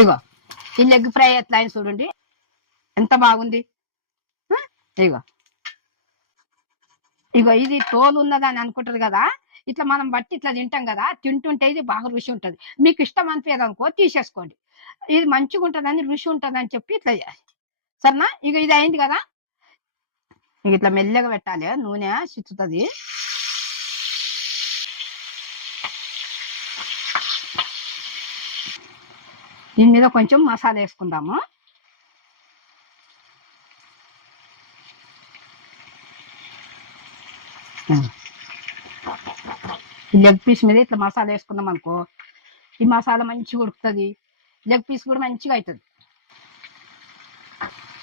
ఇగో ఈ leg fry ఎట్లా అయింది చూడండి, ఎంత బాగుంది. ఇగో ఇగో ఇది తోలు ఉన్నదని అనుకుంటది కదా, ఇట్లా మనం బట్టి ఇట్లా తింటాం కదా, తింటుంటే ఇది బాగా రుచి ఉంటుంది. మీకు ఇష్టం అనిపించదు అనుకో తీసేసుకోండి, ఇది మంచిగా ఉంటుందని రుచి ఉంటుందని చెప్పి ఇట్లా చేయాలి. సరేనా? ఇక ఇది అయింది కదా, ఇక ఇట్లా మెల్లగా పెట్టాలి, నూనె చిచ్చుతుంది. దీని మీద కొంచెం మసాలా వేసుకుందాము. లెగ్ పీస్ మీద ఇట్లా మసాలా వేసుకుందాం అనుకో, ఈ మసాలా మంచిగా ఉడుకుతుంది, లెగ్ పీస్ కూడా మంచిగా అవుతుంది.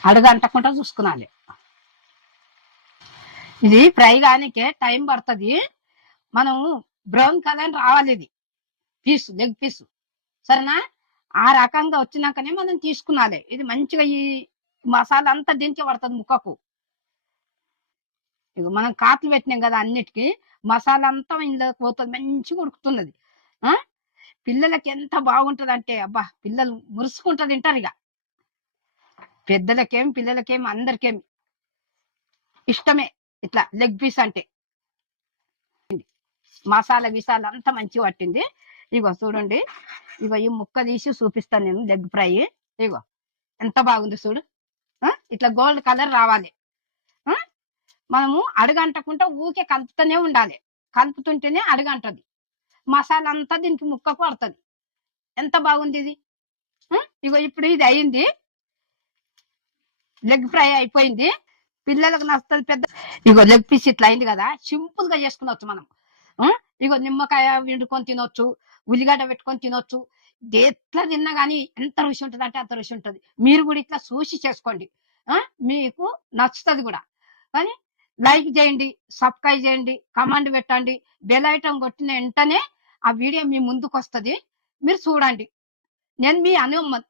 అడుగు అంటకుండా చూసుకున్నాలి. ఇది ఫ్రై కానికే టైం పడుతుంది, మనం బ్రౌన్ కలర్ రావాలి ఇది పీసు, లెగ్ పీసు. సరేనా? ఆ రకంగా వచ్చినాకనే మనం తీసుకున్నాలి. ఇది మంచిగా ఈ మసాలా అంతా దించి పడుతుంది ముక్కకు. ఇక మనం కాపులు పెట్టినాం కదా అన్నిటికీ, మసాలా అంతా ఇందులో పోతుంది, మంచిగా ఉడుకుతున్నది. పిల్లలకి ఎంత బాగుంటది అంటే అబ్బా, పిల్లలు మురుసుకుంటూ తింటారు. ఇక పెద్దలకేం పిల్లలకేం అందరికేం ఇష్టమే ఇట్లా లెగ్ పీస్ అంటే. మసాలా విసాలా అంతా మంచిగా పట్టింది. ఇగో చూడండి, ఇగో ఈ ముక్క తీసి చూపిస్తాను నేను, లెగ్ ఫ్రై. ఇగో ఎంత బాగుంది చూడు, ఇట్లా గోల్డ్ కలర్ రావాలి. మనము అడుగంటకుండా ఊకే కలుపుతూనే ఉండాలి, కలుపుతుంటేనే అడుగంటది, మసాలా అంతా దీనికి ముక్కకు పడుతుంది. ఎంత బాగుంది ఇది. ఇగో ఇప్పుడు ఇది అయింది, లెగ్ ఫ్రై అయిపోయింది. పిల్లలకు నచ్చుతుంది పెద్ద. ఇగో లెగ్ పీస్ ఇట్లా అయింది కదా, సింపుల్ గా చేసుకునొచ్చు మనం. ఇగో నిమ్మకాయ వండుకొని తినొచ్చు, ఉల్లిగడ్డ పెట్టుకొని తినొచ్చు. ఎట్లా తిన్నా కానీ ఎంత రుచి ఉంటుంది అంటే అంత రుచి ఉంటుంది. మీరు కూడా ఇట్లా చూసి చేసుకోండి, మీకు నచ్చుతుంది కూడా. కానీ లైక్ చేయండి, సబ్స్క్రైబ్ చేయండి, కమెంట్ పెట్టండి, బెల్ ఐటమ్ కొట్టిన వెంటనే ఆ వీడియో మీ ముందుకు వస్తుంది, మీరు చూడండి. నేను మీ హనుమన్.